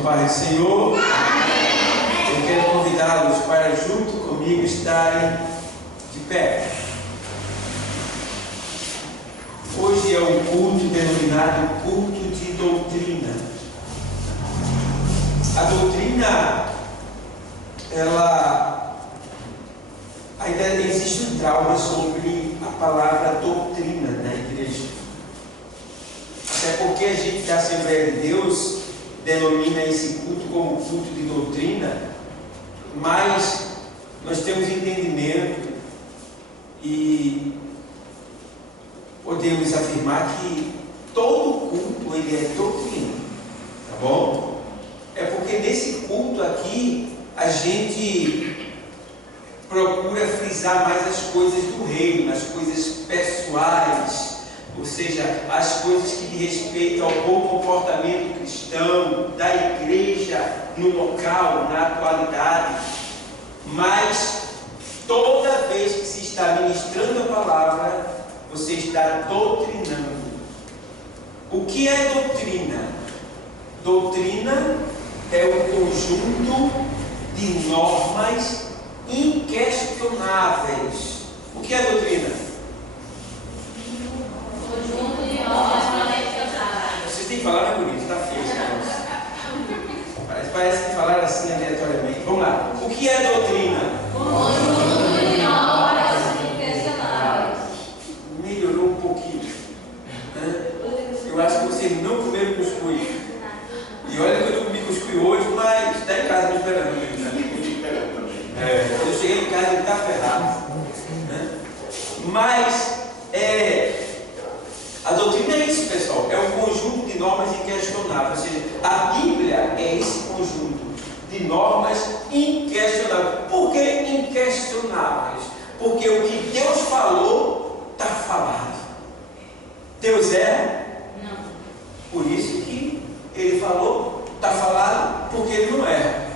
na paz do Senhor. Amém. Eu quero convidá-los para junto comigo estarem de pé. Hoje é um culto denominado culto de doutrina. A doutrina, ainda existe um trauma sobre a palavra doutrina na igreja. Até porque a gente da Assembleia de Deus denomina esse culto como culto de doutrina, mas nós temos entendimento e podemos afirmar que todo culto ele é doutrina, tá bom? É porque nesse culto aqui a gente procura frisar mais as coisas do reino, as coisas pessoais, ou seja, as coisas que diz respeito ao bom comportamento cristão, da igreja no local, na atualidade. Mas toda vez que se está ministrando a palavra, você está doutrinando. O que é doutrina? Doutrina é um conjunto de normas inquestionáveis. O que é doutrina? Conjunto de normas inquestionáveis. Vocês têm que falar mais bonito, está feio esse negócio. Parece que falaram assim aleatoriamente. Vamos lá. O que é doutrina? Conjunto de normas inquestionáveis. Melhorou um pouquinho, né? Eu acho que vocês não comeram cuscuz. E olha que eu não comi cuscuz hoje, mas está em casa me esperando. Eu cheguei em casa e está ferrado, né? Mas a doutrina é isso, pessoal. É um conjunto de normas inquestionáveis. Ou seja, a Bíblia é esse conjunto de normas inquestionáveis. Por que inquestionáveis? Porque o que Deus falou está falado. Deus erra? Não. Por isso que Ele falou, está falado, porque Ele não erra.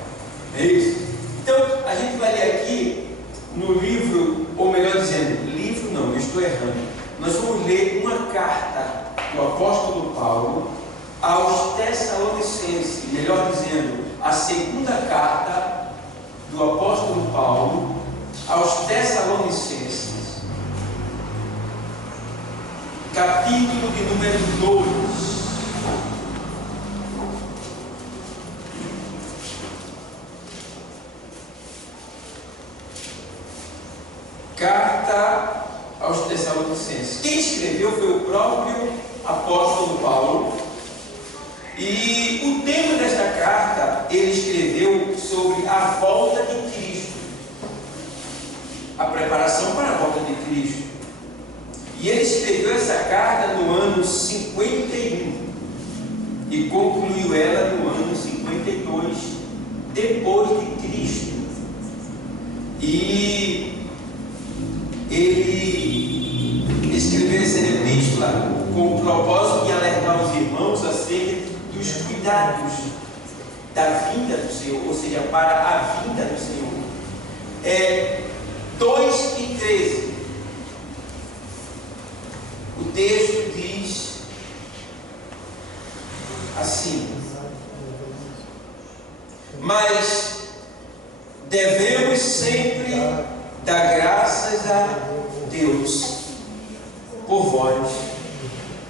É isso. Então, a gente vai ler aqui no livro, ou melhor dizendo, livro não, eu estou errando. Nós vamos ler uma carta do apóstolo Paulo aos Tessalonicenses, melhor dizendo, a segunda carta do apóstolo Paulo aos Tessalonicenses, capítulo de número 2. Carta aos Tessalonicenses. Quem escreveu foi o próprio apóstolo Paulo. E o tema desta carta ele escreveu sobre a volta de Cristo, a preparação para a volta de Cristo. E ele escreveu essa carta no ano 51 e concluiu ela no ano 52 depois de Cristo. E ele escreveu essa epístola com o propósito de alertar os irmãos acerca dos cuidados da vinda do Senhor, ou seja, para a vinda do Senhor. 2:13. O texto diz assim: mas devemos sempre dar graças a Deus por vós,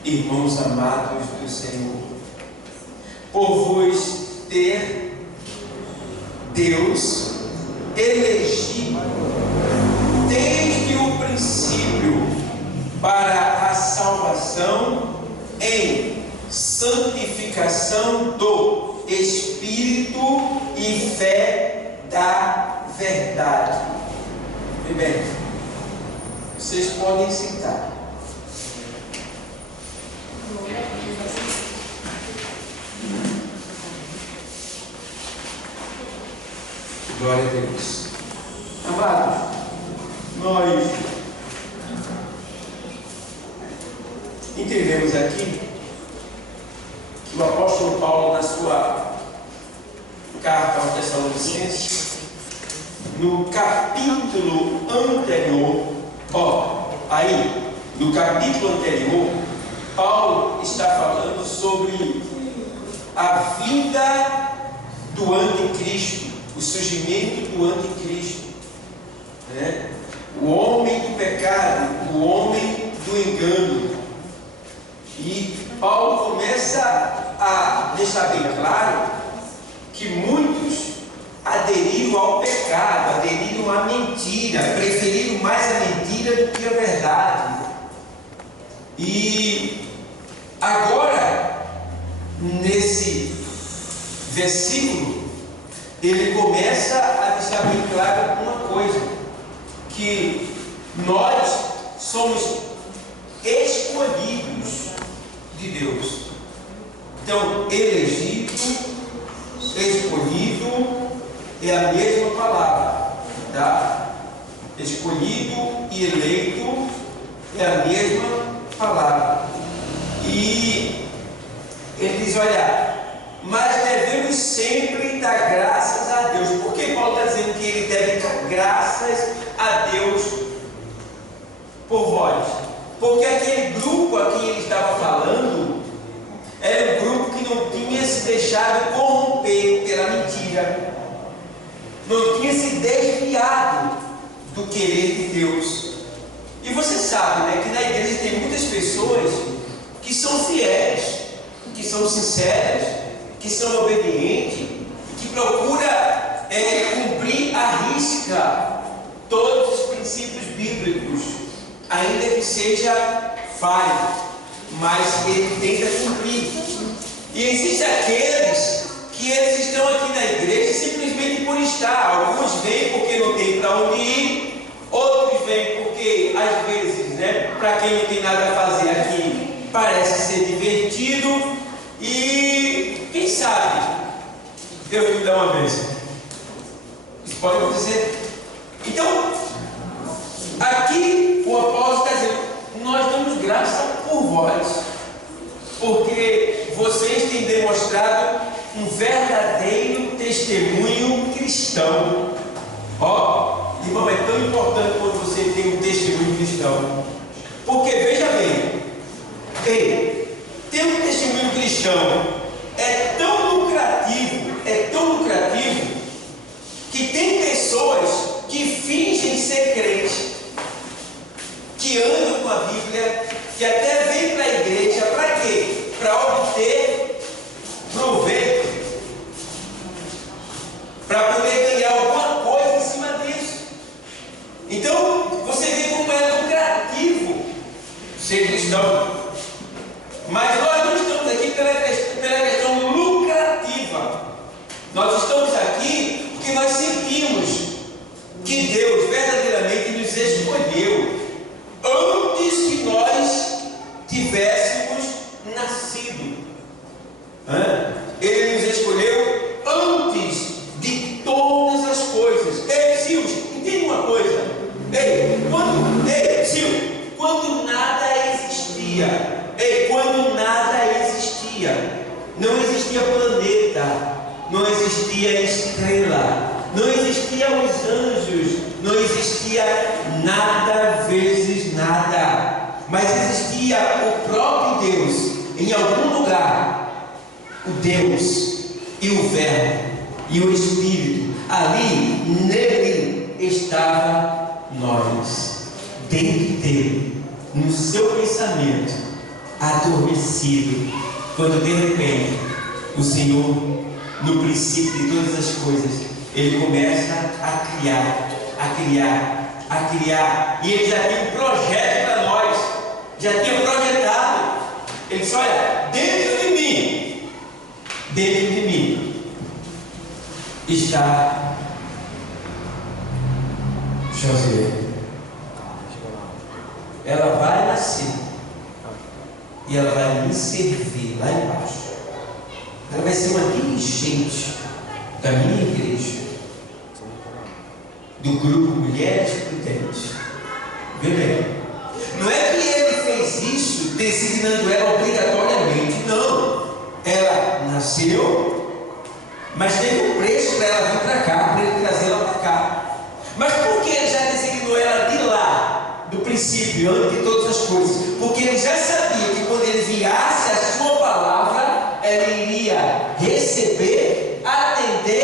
irmãos amados do Senhor, por vos ter Deus elegido desde o princípio para a salvação em santificação do Espírito e fé da verdade. Bem, vocês podem sentar. Glória a Deus. Amados, nós entendemos aqui que o apóstolo Paulo, na sua carta aos Tessalonicenses, no capítulo anterior, no capítulo anterior, Paulo está falando sobre a vinda do anticristo, o surgimento do anticristo, né? O homem do pecado, o homem do engano. E Paulo começa a deixar bem claro que muitos aderiram ao pecado, aderiram à mentira, preferiram mais a mentira do que a verdade. E agora, nesse versículo, ele começa a deixar bem claro uma coisa, que nós somos escolhidos de Deus. Então, elegido, escolhido é a mesma palavra, tá? Escolhido e eleito é a mesma palavra. E ele diz, olha, mas devemos sempre dar graças a Deus. Por que Paulo está dizendo que ele deve dar graças a Deus por vós? Porque aquele grupo a quem ele estava falando era um grupo que não tinha se deixado corromper pela mentira, não tinha se desviado do querer de Deus. E você sabe, né, que na igreja tem muitas pessoas que são fiéis, que são sinceras, que são obedientes, que procuram cumprir à risca todos os princípios bíblicos, ainda que seja falho, mas ele tenta cumprir. E existem aqueles que eles estão aqui na igreja simplesmente por estar. Alguns vêm porque não tem para onde ir, outros vêm porque às vezes, né, para quem não tem nada a fazer aqui, parece ser divertido. E quem sabe Deus me dá uma bênção. Isso pode acontecer. Então, aqui o apóstolo está dizendo, nós damos graça por vós, porque vocês têm demonstrado um verdadeiro testemunho cristão. Ó, irmão, é tão importante quando você tem um testemunho cristão, porque veja bem, ter um testemunho cristão é tão lucrativo, que tem pessoas que fingem ser crentes, que andam com a Bíblia, que até vêm para a igreja, para quê? Para obter proveito, para poder ganhar alguma coisa em cima disso. Então, você vê como é lucrativo ser cristão. Mas nós não estamos aqui pela questão lucrativa. Nós estamos aqui porque nós sentimos que Deus verdadeiramente nos escolheu antes que nós tivéssemos nascido. Ele nos escolheu antes de todas as coisas. Ei, Silvio, entende uma coisa? Quando nada existia, não existia planeta, não existia estrela, não existiam os anjos, não existia nada vezes nada, mas existia o próprio Deus em algum lugar, o Deus e o Verbo e o Espírito. Ali, nele estava nós, dentro dele, no seu pensamento, adormecido, quando de repente o Senhor, no princípio de todas as coisas, ele começa a criar, e ele já tinha um projeto para nós, já tinha projetado. Ele disse, olha, dentro de mim está José. Ela vai nascer e ela vai me servir lá embaixo. Ela vai ser uma dirigente da minha igreja, do grupo Mulheres Prudentes. Vê bem, não é que ele fez isso designando ela obrigatoriamente, não. Ela nasceu, mas teve um preço para ela vir para cá, para ele trazer ela para cá. Mas por que ele já designou ela de lá, do princípio, antes de todas as coisas? Porque ele já sabia que quando ele enviasse a sua palavra, ela iria receber, atender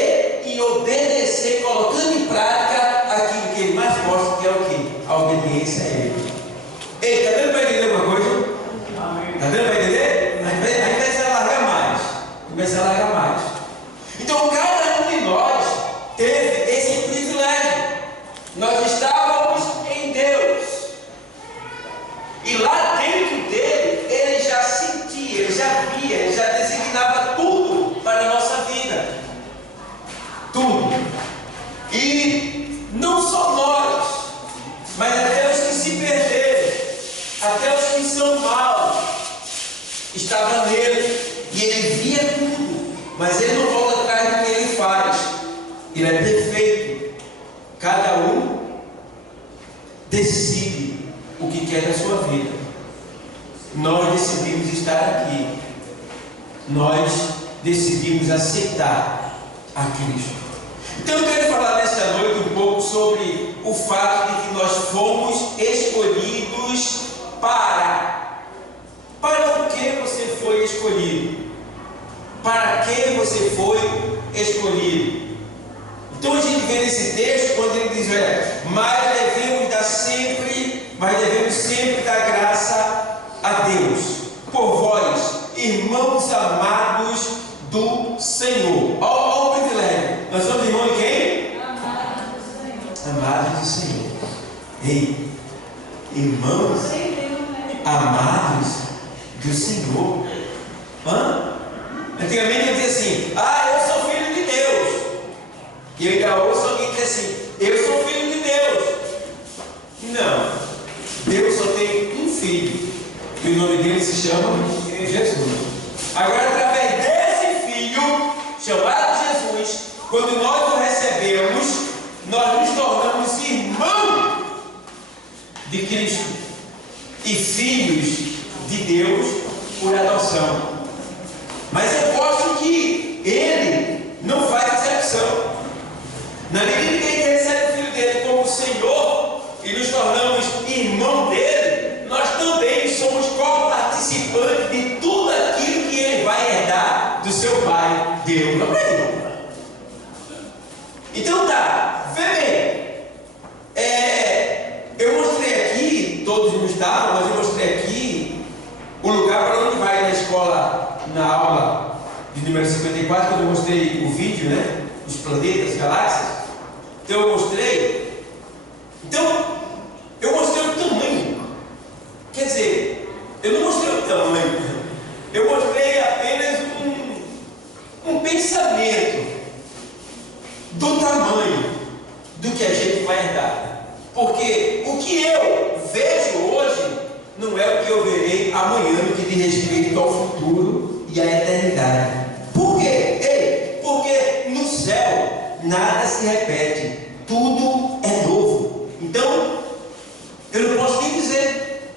mais. Então cada um de nós teve esse privilégio. Nós estávamos em Deus. E lá dentro dele, ele já sentia, ele já via, ele já designava tudo para a nossa vida. Tudo. E não só nós, mas até os que se perderam, até os que são maus, estava nele. E ele via tudo, mas ele não volta atrás do que ele faz. Ele é perfeito. Cada um decide o que quer da sua vida. Nós decidimos estar aqui. Nós decidimos aceitar a Cristo. Então eu quero falar nesta noite um pouco sobre o fato de que nós fomos escolhidos para o que você foi escolhido? Para que você foi escolhido? Então a gente vê nesse texto quando ele diz, mas devemos sempre dar graça a Deus por vós, irmãos amados do Senhor. Olha o privilégio. Nós somos irmãos de quem? Amados do Senhor. Amados do Senhor. Ei, irmãos amados do Senhor. Antigamente eu dizia assim, eu sou filho de Deus. E eu ainda ouço alguém dizer assim, eu sou filho de Deus. Não, Deus só tem um filho, e o nome dele se chama Jesus. Agora, através desse filho, chamado Jesus, quando nós o recebemos, nós nos tornamos irmãos de Cristo e filhos de Deus por adoção. Mas eu gosto que ele não faz exceção. Na medida que ele recebe o filho dele como Senhor e nos tornamos irmão dele, nós também somos co-participantes de tudo aquilo que ele vai herdar do seu pai, Deus. Então vê bem, eu mostrei aqui, todos não estavam, mas eu mostrei aqui o lugar para onde vai na escola, na aula de número 54, quando eu mostrei o vídeo, né? Os planetas, galáxias. Então eu mostrei. Então, eu mostrei o tamanho. Quer dizer, eu não mostrei o tamanho. Eu mostrei apenas um pensamento do tamanho do que a gente vai herdar. Porque o que eu vejo hoje não é o que eu verei amanhã no que diz respeito ao futuro e à eternidade. Por quê? Porque no céu nada se repete, tudo é novo. Então, eu não posso nem dizer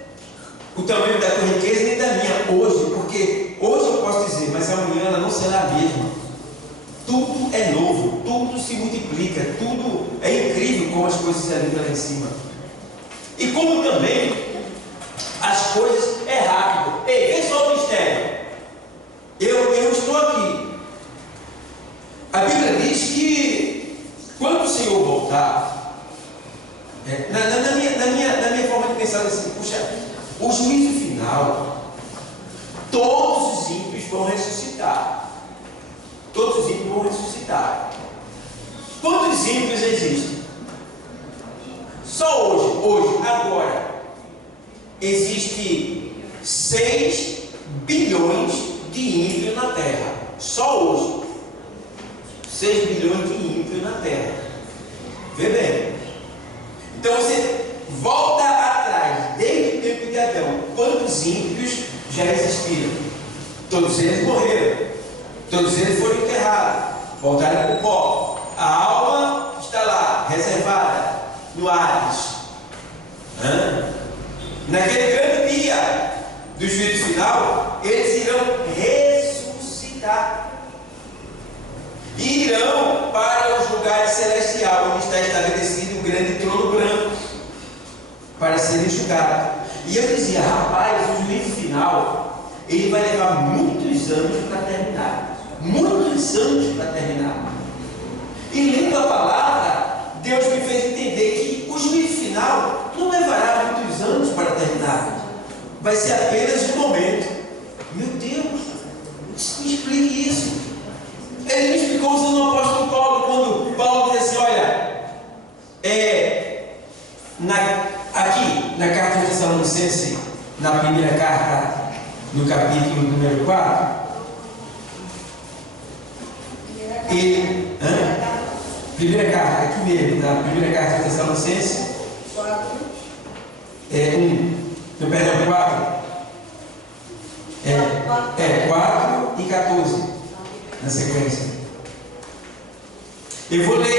o tamanho da tua riqueza nem da minha hoje, porque hoje eu posso dizer, mas amanhã ela não será a mesma. Tudo é novo, tudo se multiplica, tudo é incrível como as coisas se alinham lá em cima. E como também as coisas é rápido. Ei, vê só o mistério. Eu estou aqui. A Bíblia diz que quando o Senhor voltar, na minha forma de pensar assim, puxa, o juízo final, todos os ímpios vão ressuscitar. Todos os ímpios vão ressuscitar. Quantos ímpios existem? Só hoje, agora, existe 6 bilhões de ímpios na Terra. Só hoje. 6 bilhões de ímpios na Terra. Vê bem. Então você volta atrás, desde o tempo de Adão. Quantos ímpios já existiram? Todos eles morreram. Todos eles foram enterrados. Voltaram para o pó. A alma está lá, reservada, no Hades. Naquele grande dia do juízo final, eles irão ressuscitar. E irão para os lugares celestiais, onde está estabelecido um grande trono branco, para serem julgados. E eu dizia, rapaz, o juízo final, ele vai levar muitos anos para terminar. Muitos anos para terminar. E lendo a palavra, Deus me fez entender que o juízo final não levará muitos anos para terminar. Vai ser apenas um momento. Meu Deus, me explique isso. Tessalonicenses, na primeira carta, no capítulo número 4. Primeira carta, aqui mesmo, na primeira carta de Tessalonicenses, 4, 4 e 14, na sequência. Eu vou ler,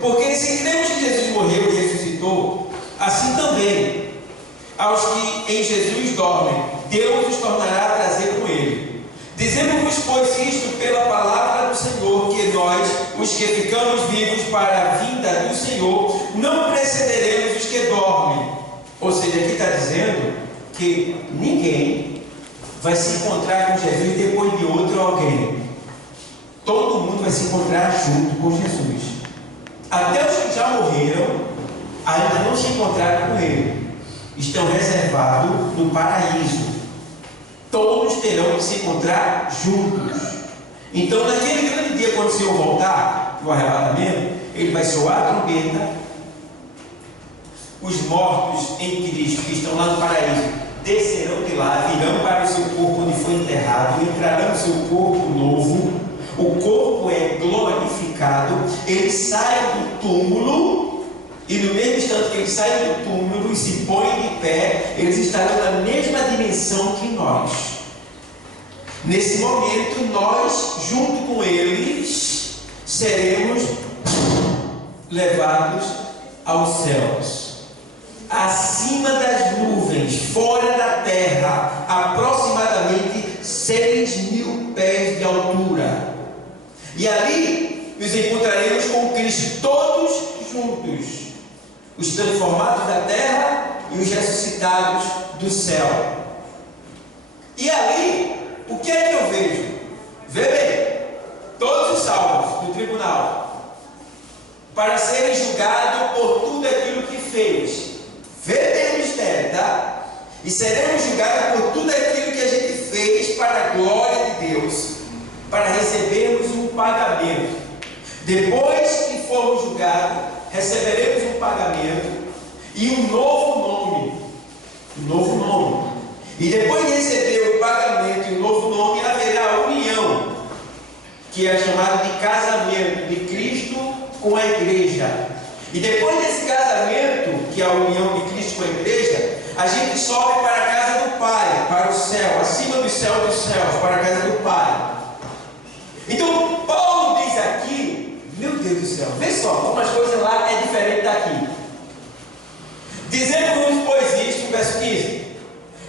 porque se cremos que Jesus morreu e ressuscitou, assim também aos que em Jesus dormem, Deus os tornará a trazer com ele. Dizemos-vos, pois, isto pela palavra do Senhor, que nós, os que ficamos vivos para a vinda do Senhor, não precederemos os que dormem. Ou seja, aqui está dizendo que ninguém vai se encontrar com Jesus depois de outro alguém. Todo mundo vai se encontrar junto com Jesus. Até os que já morreram ainda não se encontraram com ele, estão reservados no paraíso. Todos terão que se encontrar juntos. Então, naquele grande dia, quando o Senhor voltar no arrebatamento, ele vai soar a trombeta. Os mortos em Cristo que estão lá no paraíso descerão de lá, virão para o seu corpo onde foi enterrado, entrarão no seu corpo novo. O corpo é glorificado, ele sai do túmulo, e no mesmo instante que ele sai do túmulo e se põe de pé, eles estarão na mesma dimensão que nós. Nesse momento, nós, junto com eles, seremos levados aos céus, acima das nuvens, fora da terra, aproximadamente 6.000 pés de altura. E ali nos encontraremos com Cristo, todos juntos, os transformados da terra e os ressuscitados do céu. E ali, o que é que eu vejo? Vê bem, todos os salvos do tribunal, para serem julgados por tudo aquilo que fez. Vê bem o mistério, tá? E seremos julgados por tudo aquilo que a gente fez para a glória de Deus, para recebermos um pagamento. Depois que formos julgados, receberemos um pagamento e um novo nome. Um novo nome. E depois de receber o pagamento e o novo nome, haverá a união, que é chamada de casamento de Cristo com a igreja. E depois desse casamento, que é a união de Cristo com a igreja, a gente sobe para a casa do Pai, para o céu, acima do céu dos céus, para a casa do Pai. Então, Paulo diz aqui, meu Deus do céu, vê só, como as coisas lá é diferente daqui. Dizemos, pois, isto, verso 15,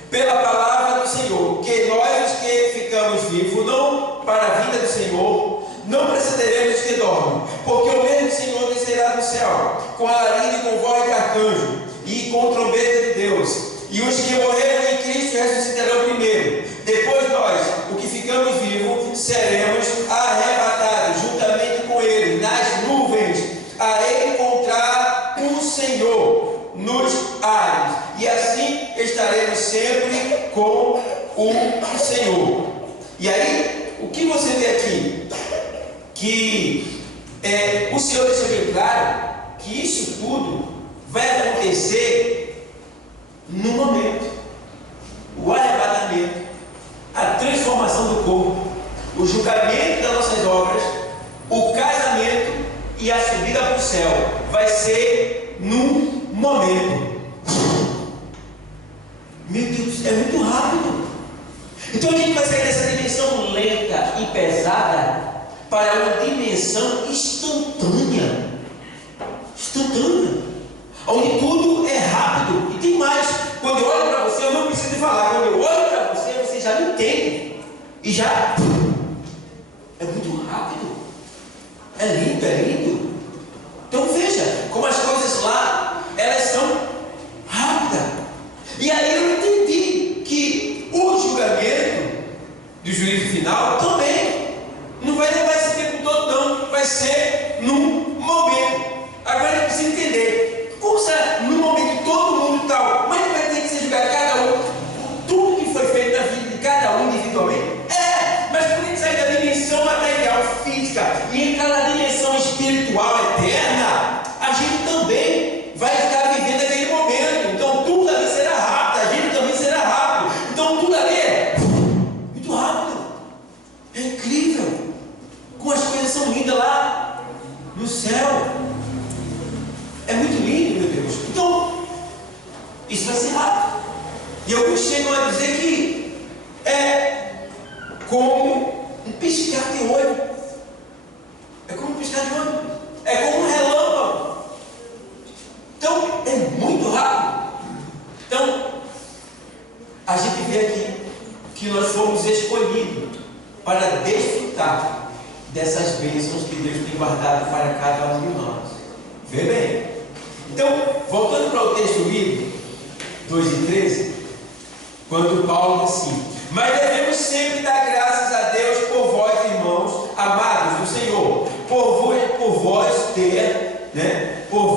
pela palavra do Senhor, que nós, os que ficamos vivos, não para a vinda do Senhor, não precederemos os que dormem, porque o mesmo Senhor descerá do céu, com alarido e com voz de arcanjo, e com trombeta de Deus, e os que morreram em Cristo ressuscitarão primeiro. Depois nós, o que ficamos vivos, seremos arrebatados juntamente com ele nas nuvens, a encontrar o Senhor nos ares, e assim estaremos sempre com o Senhor. E aí, o que você vê aqui? Que o Senhor deixou bem claro que isso tudo vai acontecer no momento. O arrebatamento, a transformação do corpo, o julgamento das nossas obras, o casamento e a subida para o céu vai ser num momento. Meu Deus, é muito rápido. Então a gente vai sair dessa dimensão lenta e pesada para uma dimensão instantânea. Instantânea. Onde tudo é rápido. E tem mais. Quando eu olho para você, eu não preciso falar. Quando eu olho para você, você já me entende. E já é muito rápido. É lindo, é lindo. Então veja como as coisas lá, elas são rápidas. E aí eu entendi que o julgamento do juízo final também não vai levar esse tempo todo, não. Vai ser num momento. Agora a gente precisa entender. Como será num momento todo mundo tal? Mas vai ter que ser julgado cada um. Tudo que foi feito na vida de cada um individualmente. Mas por que sair da dimensão material, física e E alguns chegam a dizer que é como um piscar de olho. É como um piscar de olho. É como um relâmpago. Então, é muito rápido. Então, a gente vê aqui que nós fomos escolhidos para desfrutar dessas bênçãos que Deus tem guardado para cada um de nós. Vê bem. Então, voltando para o texto lido, 2 e 13, quando Paulo diz assim: mas devemos sempre dar graças a Deus por vós, irmãos, amados do Senhor, por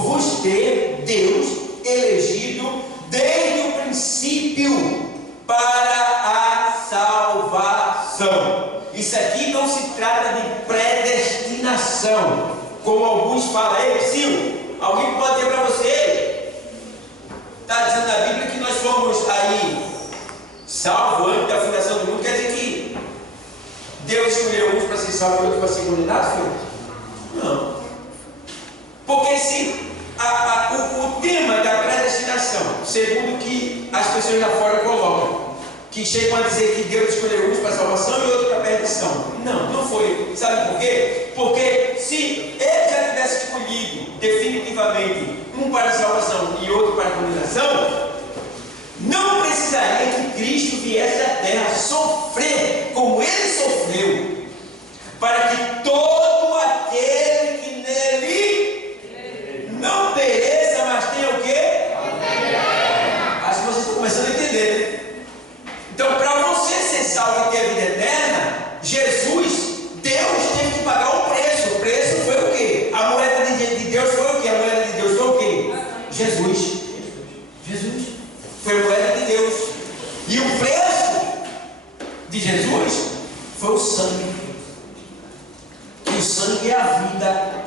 vos ter Deus elegido desde o princípio para a salvação. Isso aqui não se trata de predestinação, como alguns falam. Ei, Sil, alguém pode dizer para você, está dizendo na Bíblia que nós fomos aí salvos antes da fundação do mundo. Quer dizer que Deus escolheu uns para ser salvos e outros para ser condenados, filho? Não. Porque se o tema da predestinação, segundo o que as pessoas lá fora colocam, que chegam a dizer que Deus escolheu uns para a salvação e outros para a perdição. Não foi. Sabe por quê? Porque se Ele já tivesse escolhido definitivamente um para a salvação e outro para a condenação, não precisaria que Cristo viesse à terra sofrer como Ele sofreu, para que todo aquele que nele não pereça, mas tenha o quê? Acho que vocês estão começando a entender, né? Então, para você ser salvo e ter a vida eterna, Jesus, Deus teve que pagar um preço. O preço foi o quê? A moeda de Deus foi o quê? A moeda de Deus foi o quê? Jesus. Foi a moeda de Deus. E o preço de Jesus foi o sangue. E o sangue é a vida.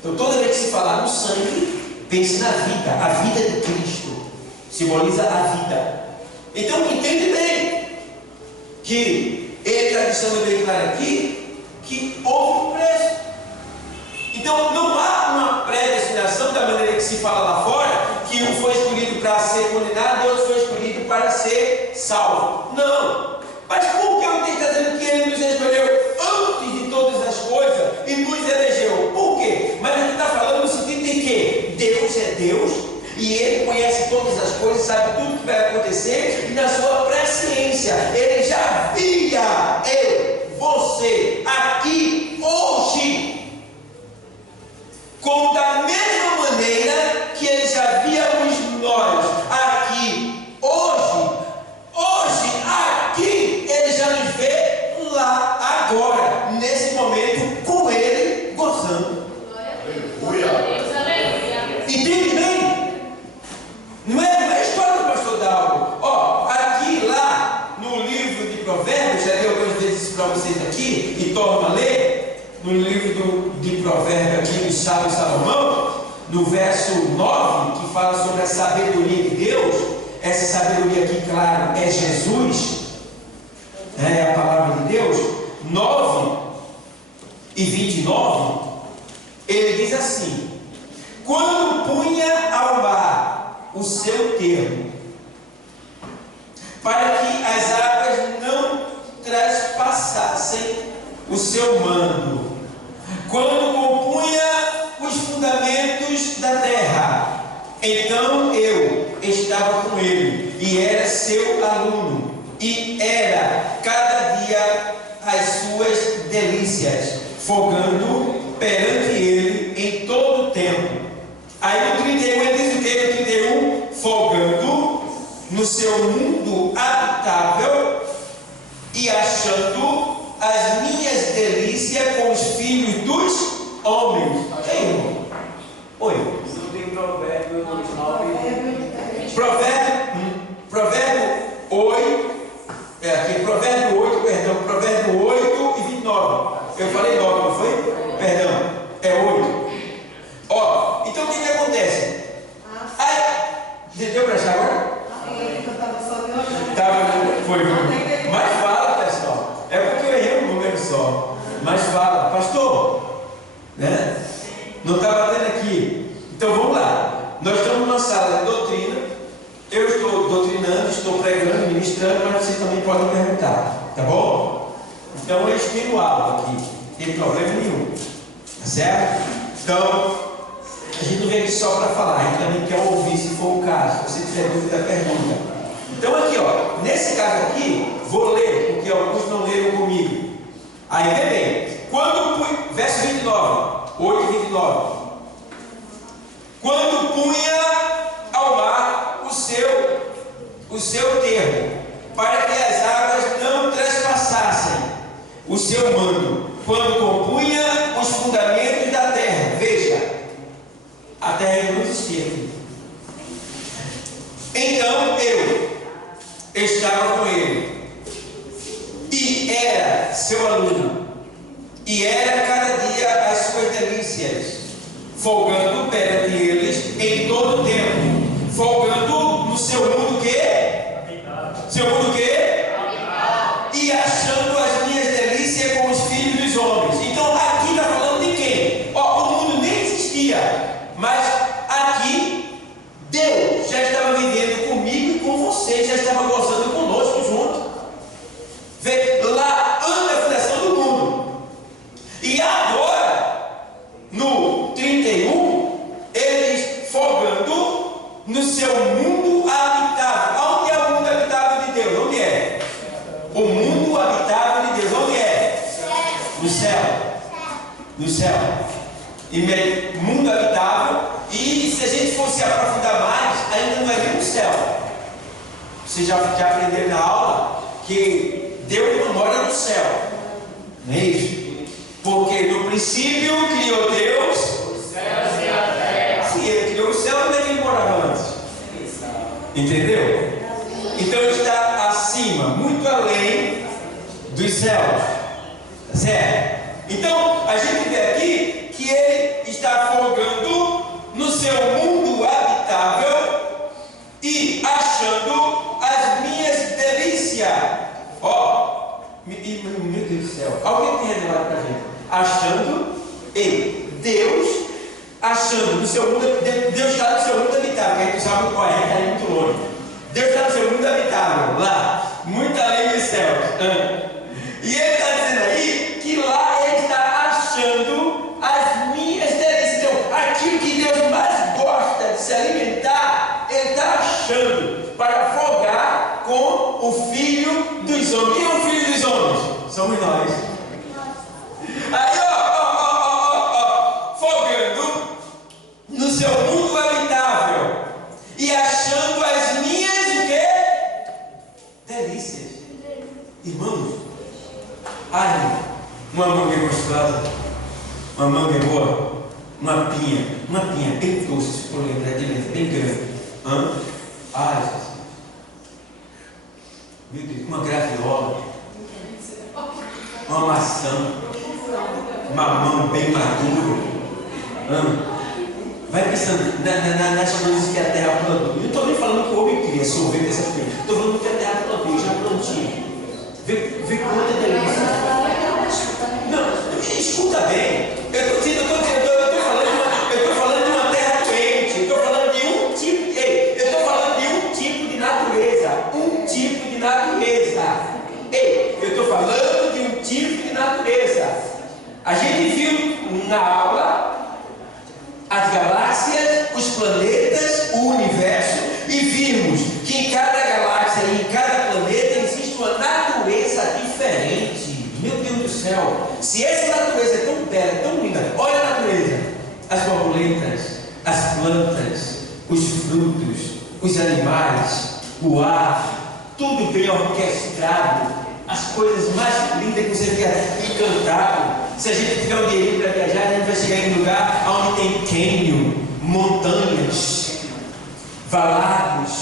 Então, toda vez que se falar no sangue, pense na vida. A vida de Cristo simboliza a vida. Então, entende bem que ele está deixando bem claro aqui que houve um preço. Então, não há uma predestinação da maneira que se fala lá fora, que um foi escolhido para ser condenado e outro foi escolhido para ser salvo. Não. Mas por que o texto está dizendo que ele nos escolheu antes de todas as coisas e nos elegeu? Por quê? Mas ele está falando no sentido de que Deus é Deus e Ele conhece todas as coisas, sabe tudo que vai acontecer, e na sua presciência Ele já via você aqui hoje, como da mesma maneira que Ele já via nós aqui hoje, aqui Ele já nos vê lá agora, nesse momento, com Ele gozando. Entende bem? Não é história do pastor Dalgo. Aqui lá no livro de Provérbios, já li algumas vezes isso para vocês aqui, e torno a ler, no livro de Provérbios aqui do sábio Salomão, no verso 9, que fala sobre a sabedoria de Deus. Essa sabedoria aqui, claro, é Jesus, é a palavra de Deus. 9 e 29, ele diz assim: quando punha ao mar o seu termo, para que as águas não traspassassem o seu mando, quando compunha os fundamentos da terra, então eu estava com ele e era seu aluno, e era cada dia as suas delícias, folgando perante ele em todo o tempo. Aí no 31 ele diz o que? No 31, folgando no seu mundo habitável e achando as minhas delícias com os filhos dos homens. Ei, irmão? Oi. Não tem Provérbio 9. Provérbio 8. Provérbio 8 e 29. Eu falei 9, não foi? Perdão, é 8. Então o que acontece? Deu para achar agora? Foi. Mas fala, pessoal. É porque eu errei um número só. Mas fala, pastor, né? Não está batendo aqui. Então vamos lá. Nós estamos numa sala de doutrina. Eu estou doutrinando ensinando, estou pregando, ministrando, mas vocês também podem perguntar, tá bom? Então eu espero aula aqui, não tem problema nenhum, tá certo? Então, a gente não vem aqui só para falar, a gente também quer ouvir, se for o caso. Se você tiver dúvida, pergunta. Então aqui, ó, nesse caso aqui, vou ler, porque alguns não leram comigo. Aí vê bem, verso 29, 8 e 29. Quando punha ao mar o seu termo, para que as águas não trespassassem o seu mando, quando compunha os fundamentos da terra. Veja, a terra não existia aqui. Então eu estava com ele, e era seu aluno, e era cada dia as suas delícias, folgando perante eles em todo o tempo, folgando no seu mundo seu mundo e achando as minhas delícias com os filhos dos homens. Então aqui está falando de quem? Ó, o mundo nem existia, mas aqui Deus já estava vivendo comigo e com você, já estava gozando conosco junto. Vê lá antes da fundação do mundo. E agora, no 31, eles folgando no seu mundo habitável. Onde é o mundo habitável de Deus? Onde é? O mundo habitável de Deus, onde é? No céu. No céu. E mundo habitável. E se a gente fosse aprofundar mais, ainda não é nem no céu. Vocês já aprenderam na aula que Deus não mora no céu. Não é isso? Porque no princípio criou Deus os céus e a terra. Se ele criou o céu, como é que ele morava antes? Entendeu? Então ele está acima, muito além dos céus. Tá certo? Então a gente vê aqui que ele está folgando no seu mundo habitável e achando as minhas delícias. Ó, meu Deus do céu, alguém tem revelado para a gente? Achando, Deus achando no seu mundo, Deus está no seu mundo habitável, que a gente sabe qual é, está aí muito longe. Deus está no seu mundo habitável, lá, muito além dos céus. E ele está dizendo aí que lá ele está achando as minhas delícias. Então, aquilo que Deus mais gosta de se alimentar, ele está achando para folgar com o filho dos homens. Quem é o filho dos homens? Somos nós. Aí, folgando no seu mundo habitável e achando as minhas o quê? Delícias. Irmãos, ai, uma manga gostosa, uma manga boa, uma pinha bem doce, se for lembrar de dentro, bem grande. Ai, Jesus. Meu Deus, uma graviola, uma maçã, mamão bem maduro. Vai pensando nas coisas que a terra plantou. Eu não estou nem falando que o homem cria sorvete dessas coisas. Estou falando que a terra plantou, já plantinha. Vê quanta delícia. Não, escuta bem. Eu estou falando de uma terra quente. Eu estou falando de um tipo. Eu estou falando de um tipo de natureza. Um tipo de natureza. Eu estou falando de um tipo de natureza. A gente viu na aula as galáxias, os planetas, o universo, e vimos que em cada galáxia e em cada planeta existe uma natureza diferente. Meu Deus do céu, se essa natureza é tão bela, tão linda, olha a natureza, as borboletas, as plantas, os frutos, os animais, o ar, tudo bem orquestrado, as coisas mais lindas que você fica encantado. Se a gente tiver um dinheiro para viajar, a gente vai chegar em um lugar onde tem cânion, montanhas, valados,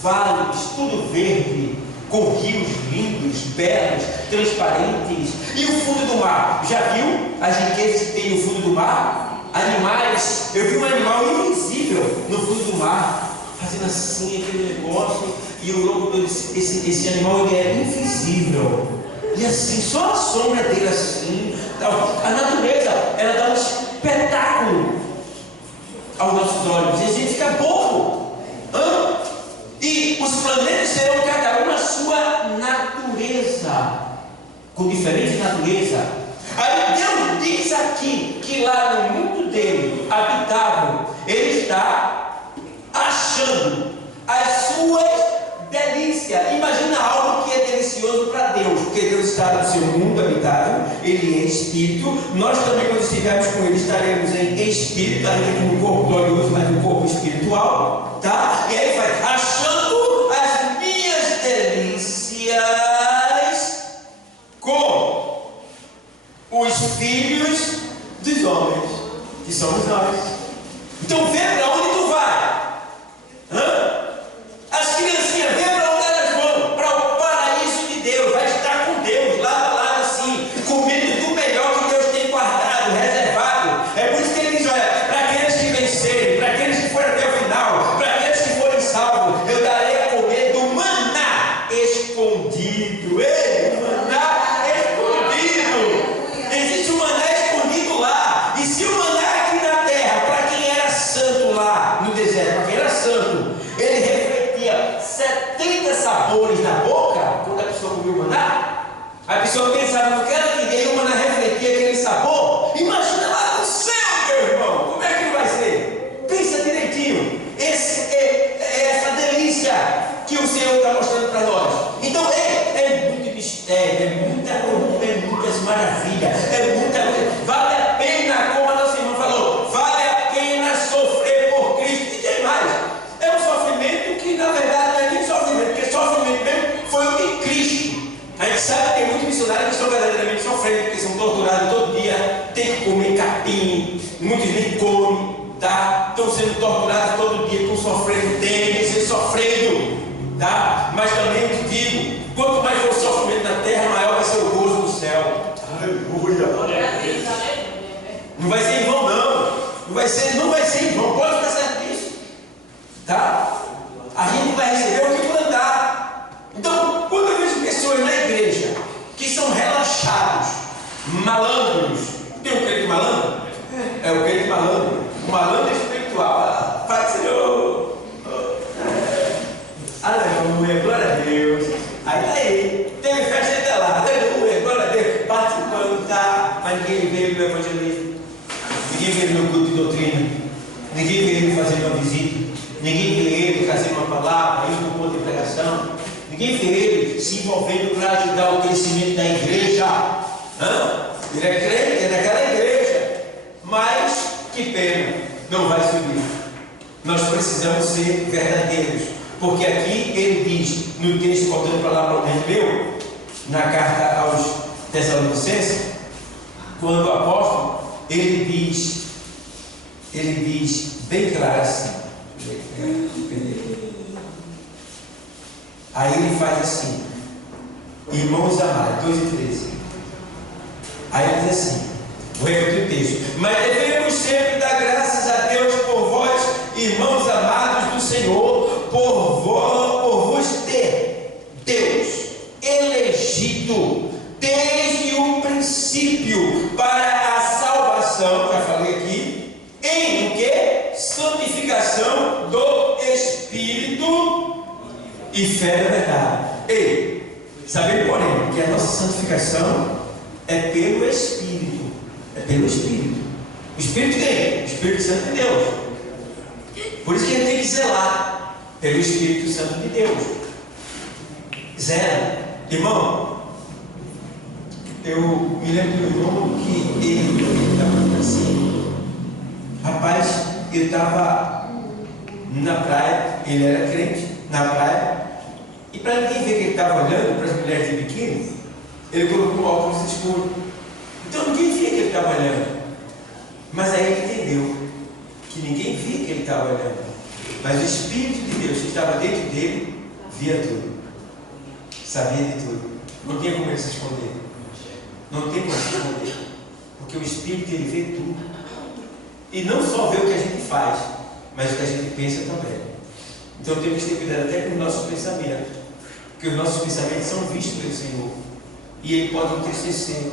vales, tudo verde, com rios lindos, belos, transparentes. E o fundo do mar? Já viu as riquezas que tem no fundo do mar? Animais. Eu vi um animal invisível no fundo do mar, fazendo assim aquele negócio, e o lobo todo, esse animal, ele é invisível. E assim, só a sombra dele assim. A natureza, ela dá um espetáculo aos nossos olhos, e a gente fica bobo. E os planetas terão cada um a sua natureza, com diferente natureza. Aí Deus diz aqui que lá no mundo dele, habitável, ele está achando as suas delícias. Imagina algo que é delicioso para Deus, porque Deus está no seu mundo habitável, ele é espírito. Nós também, quando estivermos com ele, estaremos em espírito, ainda com um corpo glorioso, mas um corpo espiritual, tá? E aí vai achando as minhas delícias com os filhos dos homens, que somos nós. Então vê para onde tu vai. As criancinhas, vê para onde elas vão, para o paraíso de Deus. Vai estar com Deus, lá assim, comendo do melhor que Deus tem guardado, reservado. É por isso que ele diz: olha, para aqueles que vencerem, para aqueles que forem até o final, para aqueles que forem salvos, eu darei a comer do maná escondido. Ei, maná escondido. Existe um maná escondido lá. E se o maná aqui na terra, para quem era santo lá no deserto, para quem era santo, ele refletia 70 sabores na boca. Quando a pessoa comia o maná, a pessoa pensava no que ela queria e o maná refletia aquele sabor. Imagina lá no céu, meu irmão, como é que vai ser? Pensa direitinho. Essa delícia que o Senhor está mostrando para nós. Então é muito mistério, é muitas maravilhas, é muita coisa. Vale a pena, como a nossa irmã falou, vale a pena sofrer por Cristo. E tem mais, é um sofrimento que na verdade não é nem sofrimento, porque sofrimento mesmo foi o de Cristo. A gente sabe que tem muitos missionários que estão verdadeiramente sofrendo, porque são torturados todo dia, tem que comer capim, muitos nem comem, tá? Estão sendo torturados todo dia, estão sofrendo, tem que ser sofrendo, tá? Mas também eu te digo, quanto mais for o sofrimento na terra, maior vai ser o gozo do céu. Aleluia. Não vai ser em vão, não. Não vai ser em vão, pode ficar certo disso, tá? A gente vai receber o que plantar. Então, quando eu vejo pessoas na igreja que são relaxados, malandros, tem um crente malandro? É o crente malandro, o malandro espiritual. Pai, Senhor, aleluia, glória a Deus. Aí, teve festa até lá, aleluia, glória a Deus, participando, tá? Mas ninguém veio no evangelismo, ninguém veio no culto de doutrina, ninguém veio fazer uma visita, ninguém veio trazer uma palavra, ir no ponto de pregação, ninguém veio se envolvendo para ajudar o crescimento da igreja. Ele é crente, é daquela igreja, mas que pena, não vai subir. Nós precisamos ser verdadeiros, porque aqui ele diz, no texto, voltando para lá para o meu, na carta aos Tessalonicenses, quando o apóstolo, ele diz bem claro assim, aí ele faz assim, irmãos amados, 2 e 13, aí ele diz assim, vou repetir o texto: mas devemos sempre dar graças a Deus por vós, irmãos amados do Senhor, por vos ter Deus elegido desde o princípio para a salvação, já falei aqui, em o que? Santificação do Espírito e fé da verdade. Ei, sabendo, porém, que a nossa santificação é pelo Espírito. É pelo Espírito. O Espírito quem? O Espírito Santo de Deus. Por isso que a gente tem que zelar pelo Espírito Santo de Deus. Zela. Irmão, eu me lembro do irmão que ele estava assim. Rapaz, ele estava na praia, ele era crente, na praia, e para ninguém ver que ele estava olhando para as mulheres de biquíni, ele colocou um óculos escuro. Então ninguém via que ele estava olhando. Mas aí ele entendeu que ninguém via que ele estava olhando, mas o Espírito de Deus que estava dentro dele via tudo, sabia de tudo. Não tinha como ele se esconder. Não tem como se esconder, porque o Espírito, ele vê tudo. E não só vê o que a gente faz, mas o que a gente pensa também. Então temos que ter cuidado até com o nosso pensamento, porque os nossos pensamentos são vistos pelo Senhor e ele pode entristecer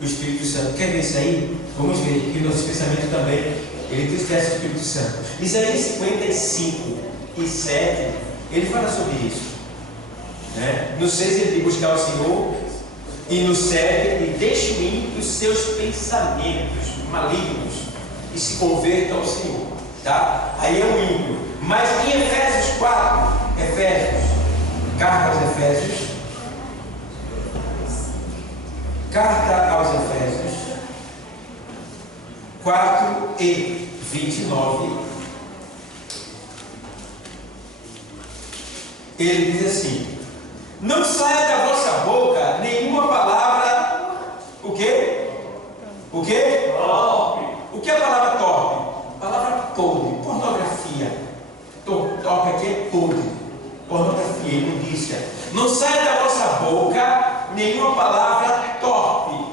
o Espírito Santo. Quer ver isso aí? Vamos ver que o nosso pensamento também, ele entristece o Espírito Santo. Isaías 55 e 7 ele fala sobre isso. Né? No 6 ele diz: buscar o Senhor, e no 7 e deixe o ímpio os seus pensamentos malignos e se converta ao Senhor. Tá? Aí é o ímpio. Mas em Efésios 4, carta aos Efésios 4 e 29, ele diz assim: não saia da vossa boca nenhuma palavra, o quê? O quê? Torpe. O que é a palavra torpe? Palavra podre, pornografia. Torpe aqui é podre, pornografia, imundícia. Não saia da vossa boca nenhuma palavra torpe,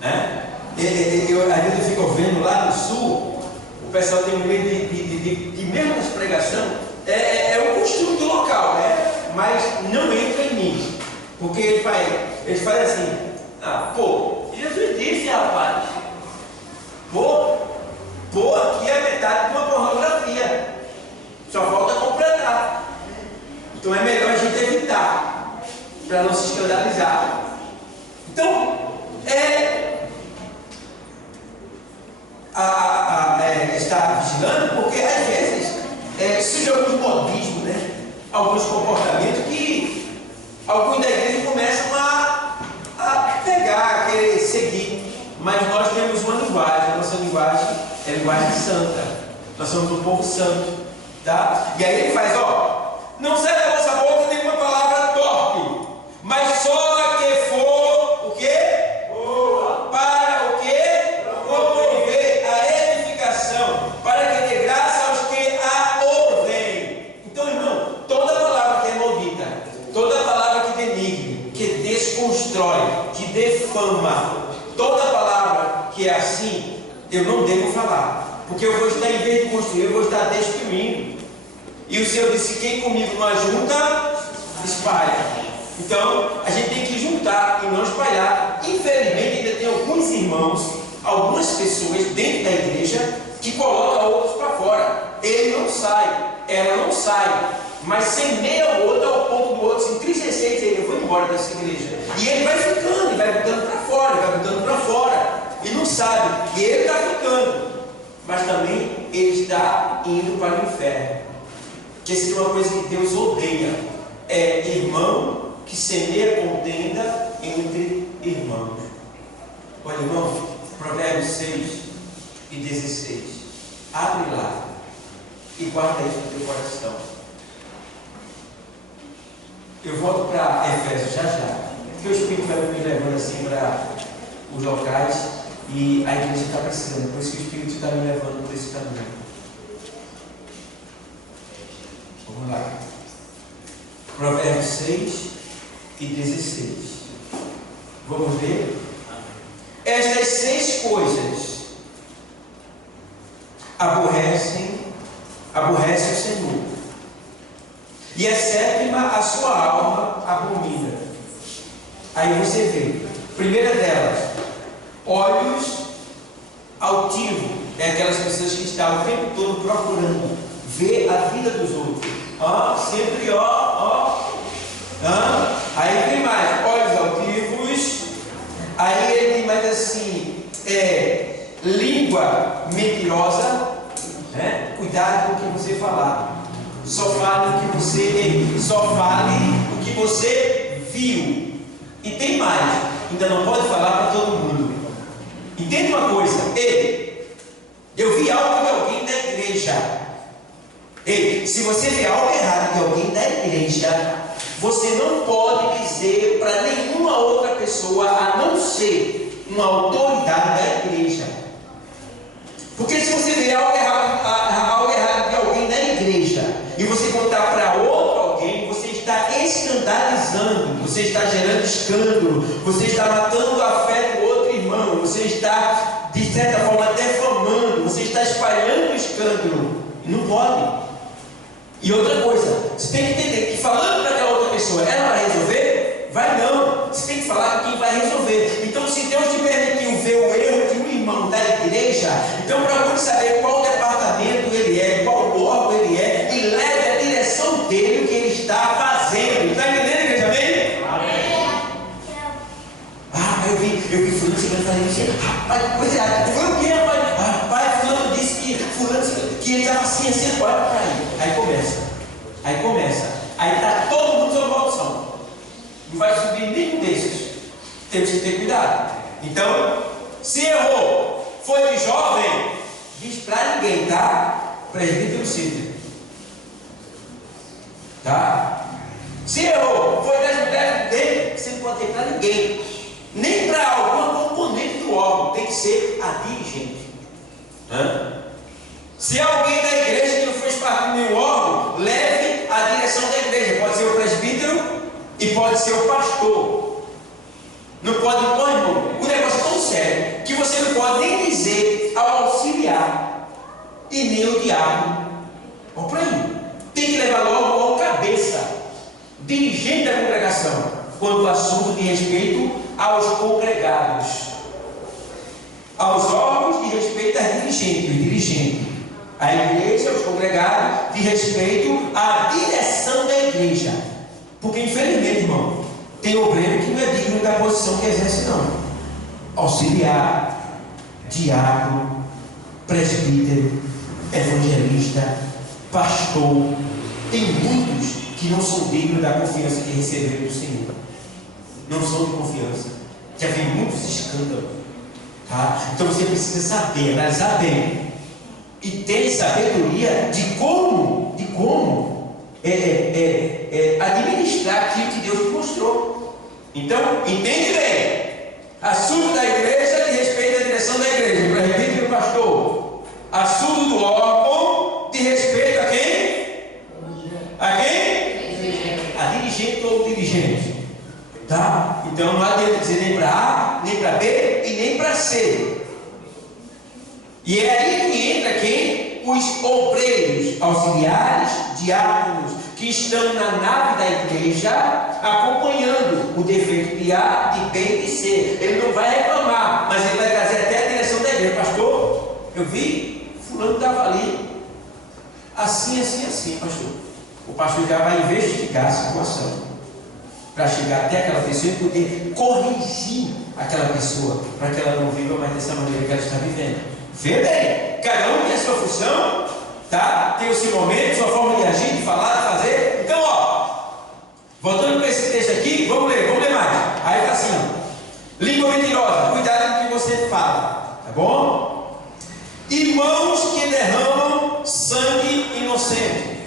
né? Às vezes eu fico vendo lá no sul, o pessoal tem medo de mesmo nas pregações, é o costume do local, né? Mas não entra em mim, porque ele faz assim: Jesus disse, rapaz, aqui é metade de uma pornografia, só falta completar. Então é melhor a gente evitar, para não se escandalizar. Então, está vigilando, porque às vezes surge alguns modismos, né? Alguns comportamentos que alguns da igreja começam a pegar, a querer seguir. Mas nós temos uma linguagem, a nossa linguagem é linguagem santa. Nós somos um povo santo, tá? E aí ele faz: não sai da vossa boca nenhuma palavra torpe, mas só a que for o quê? Boa. Para o quê? Promover a edificação, para que dê graça aos que a ouvem. Então, irmão, toda palavra que é maldita, toda palavra que denigre, que desconstrói, que defama, toda palavra que é assim, eu não devo falar, porque eu vou estar, em vez de construir, eu vou estar destruindo. E o Senhor disse: quem comigo não ajunta, espalha. Então, a gente tem que juntar e não espalhar. Infelizmente, ainda tem alguns irmãos, algumas pessoas dentro da igreja que colocam outros para fora. Ele não sai, ela não sai, mas semeia o outro ao ponto do outro se entristecer e dizer: eu vou embora dessa igreja. E ele vai ficando, e vai botando para fora, e vai botando para fora, e não sabe, e ele está ficando, mas também ele está indo para o inferno. Que essa é uma coisa que Deus odeia, é irmão que semeia contenda entre irmãos. Olha, irmão, Provérbios 6 e 16, abre lá e guarda isso no teu coração. Eu volto para Efésios já, porque o Espírito vai me levando assim para os locais e a igreja está precisando, por isso que o Espírito está me levando por esse caminho. Vamos lá. Provérbios 6 e 16. Vamos ver? Estas 6 coisas aborrece o Senhor, e a 7ª a sua alma abomina. Aí você vê, primeira delas, olhos altivos, é aquelas pessoas que estão o tempo todo procurando ver a vida dos outros. Sempre aí vem mais, olhos altivos. Aí ele tem mais assim, língua mentirosa, né? Cuidado com o que você falar. Só fale o que você viu. E tem mais, ainda não pode falar para todo mundo. Entende uma coisa? Eu vi algo de alguém da igreja. Se você vê algo errado de alguém da igreja, você não pode dizer para nenhuma outra pessoa, a não ser uma autoridade da igreja. Porque se você vê algo errado de alguém da igreja e você contar para outro alguém, você está escandalizando, você está gerando escândalo, você está matando a fé do outro irmão, você está, de certa forma, defamando, você está espalhando o escândalo. Não pode. E outra coisa, você tem que entender que falando para aquela outra pessoa, ela vai resolver? Vai não. Você tem que falar com quem vai resolver. Então, se Deus te permitiu ver o erro de um irmão da igreja, então procure saber qual departamento ele é, qual órgão ele é, e leve a direção dele o que ele fulano chegando falando isso. Rapaz, que coisa errada. Foi o quê, rapaz? Rapaz, fulano disse que que ele estava assim, olha para aí. Aí começa. Aí está todo mundo sob maldição. Não vai subir nenhum desses. Temos que ter cuidado. Então, se errou, foi de jovem, diz para ninguém, tá? Presbítero Cícero. Tá? Se errou, foi das mulheres dele, você não pode ter para ninguém. Nem para alguma componente do órgão. Tem que ser a dirigente. Se alguém da igreja que não fez parte do meu órgão, leve a direção da igreja. Pode ser o presbítero e pode ser o pastor. Não pode, irmão. O negócio é tão sério que você não pode nem dizer ao auxiliar e nem ao diácono. Olha para aí. Tem que levar logo ao cabeça, dirigente da congregação, quando o assunto de respeito aos congregados, aos órgãos de respeito às dirigentes, a igreja, os congregados, de respeito à direção da igreja. Porque infelizmente, irmão, tem obreiro que não é digno da posição que exerce, não. Auxiliar, diácono, presbítero, evangelista, pastor. Tem muitos que não são dignos da confiança que receberam do Senhor. Não são de confiança. Já vi muitos escândalos. Tá? Então você precisa saber, analisar bem. E ter sabedoria de como administrar aquilo que Deus te mostrou. Então, entende bem. Assunto da igreja de respeito à direção da igreja, o presbítero e o pastor. Assunto do órgão de respeito a quem? A quem? A dirigente ou o dirigente. Tá? Então não adianta dizer nem para A, nem para B e nem para C. E é aí que entra quem? Os obreiros, auxiliares, diáconos, que estão na nave da igreja, acompanhando o defeito de A, de B e de C. Ele não vai reclamar, mas ele vai trazer até a direção da igreja. Pastor, eu vi, fulano estava ali, assim, pastor. O pastor já vai investigar a situação, para chegar até aquela pessoa e poder corrigir aquela pessoa, para que ela não viva mais dessa maneira que ela está vivendo. Vê bem, cada um tem a sua função, tá? Tem o seu momento, sua forma de agir, de falar, de fazer. Então, voltando para esse texto aqui, vamos ler mais. Aí está assim, língua mentirosa, cuidado com o que você fala, tá bom? E mãos que derramam sangue inocente.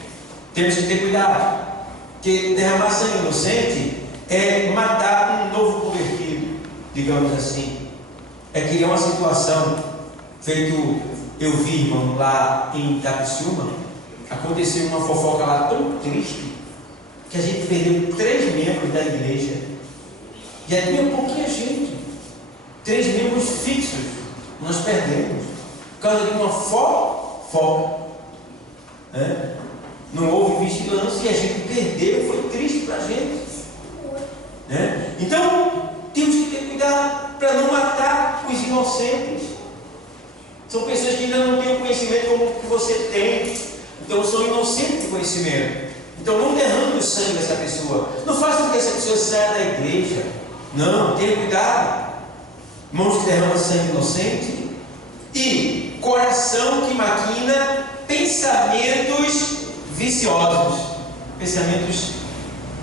Temos que ter cuidado, porque derramar sangue inocente é matar um novo convertido, digamos assim. É criar uma situação. Feito, eu vi, irmão, lá em Itapiciúma, aconteceu uma fofoca lá tão triste, que a gente perdeu 3 membros da igreja. E havia pouquinha gente. 3 membros fixos, nós perdemos, por causa de uma fofoca. Não houve vigilância e a gente perdeu, foi triste para a gente. Então, temos que ter cuidado para não matar os inocentes. São pessoas que ainda não têm o conhecimento como que você tem. Então são inocentes de conhecimento. Então não derrame o sangue dessa pessoa. Não faça com que essa pessoa saia da igreja. Não, tenha cuidado. Mãos que derramam sangue inocente. E coração que maquina pensamentos viciosos.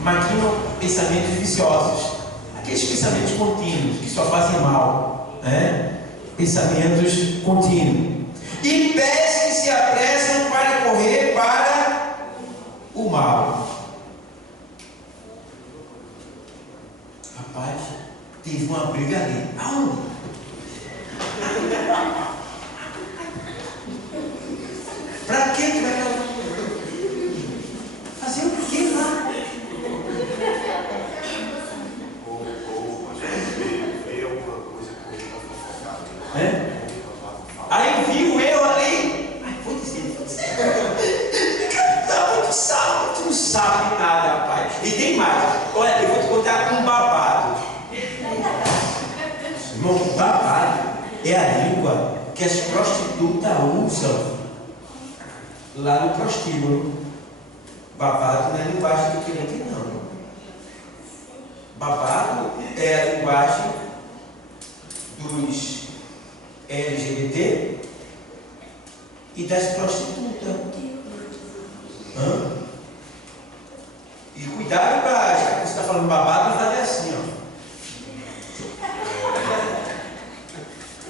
Maquinam pensamentos viciosos. Aqueles pensamentos contínuos que só fazem mal. Pensamentos contínuos. E pés que se apressam para correr para o mal. Rapaz, teve uma briga ali. Aonde? Para que vai fazer o que lá? Aí viu eu ali. Vou dizer. Tu não sabe nada, rapaz. E tem mais. Olha, eu vou te contar um babado. Irmão, babado é a língua que as prostitutas usam lá no prostíbulo. Babado não é a linguagem do crente, não. Babado é a linguagem e das prostitutas. E cuidado para, já que você está falando babado, não fazer assim, ó.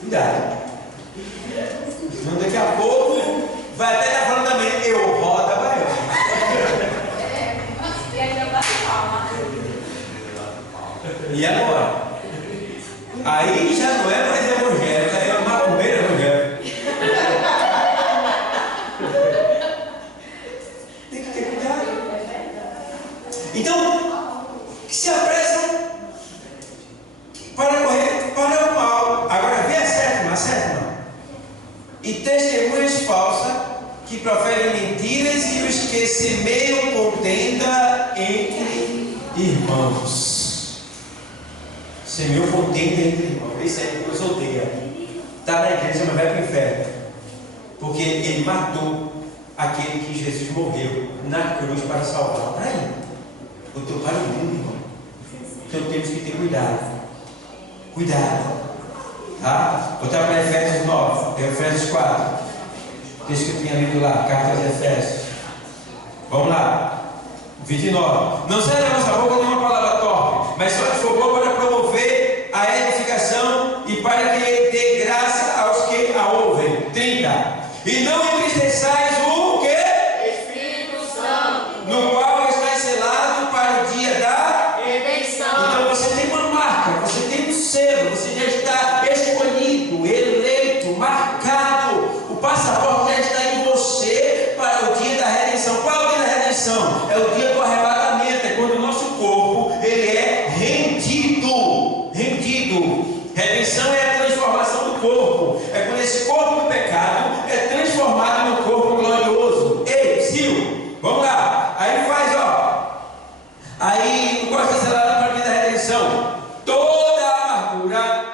Cuidado. Senão daqui a pouco vai até estar falando também, eu roda, vai. E ainda bate palma. E agora? Aí já não é mais evangélico, aí é macumbeiro evangélico. Tem que ter cuidado. Então, que se apressam para correr para o mal. Agora vê a sétima. E testemunhas falsas que proferem mentiras e os que semeiam contenda entre irmãos. Semeou contenda entre irmãos. Esse aí Deus odeia. Está na igreja, mas vai para o inferno. Porque ele matou aquele que Jesus morreu na cruz para salvar. Está aí. Botou para o mundo, irmão. Então temos que ter cuidado. Cuidado. Tá? Botar para Efésios 9, Efésios 4. Texto que eu tinha lido lá, carta aos Efésios. Vamos lá. 29. Não sai da nossa boca nenhuma palavra torpe, mas só que for boa para promover a edificação e para que dê graça aos que a ouvem. 30. E não entristeçais o quê? Espírito Santo, No qual está selado para o dia da redenção. Então você tem uma marca, você tem um selo, você já está escolhido, eleito, marcado. O passaporte já está em você para o dia da redenção. Qual é o dia da redenção? É o dia do arrebatamento, é quando o nosso corpo ele é rendido. Redenção é a transformação do corpo. É quando esse corpo do pecado é transformado no corpo glorioso. Ei, Sil, vamos lá. Aí faz, ó. Aí o corpo é selado para o dia da redenção. Toda amargura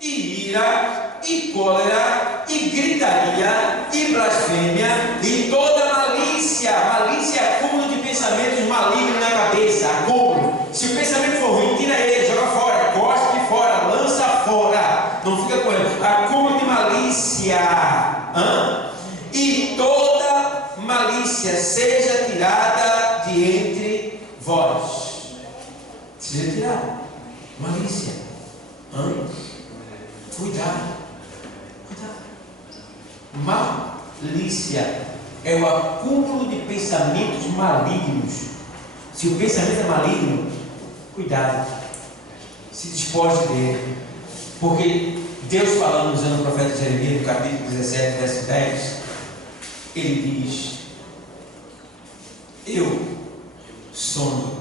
e ira e cólera e gritaria e blasfêmia e toda malícia. Malícia é acúmulo de pensamentos malignos na cabeça. Acúmulo. Se o pensamento for ruim, tira ele, joga fora, cospe fora, lança fora. Não fica com ele. Acúmulo de malícia. E toda malícia seja tirada de entre vós. Seja tirada. Malícia. Cuidado. Malícia é o acúmulo de pensamentos malignos. Se o pensamento é maligno, cuidado, se despoje dele, porque Deus falando usando o profeta Jeremias no capítulo 17, verso 10, ele diz: eu sondo,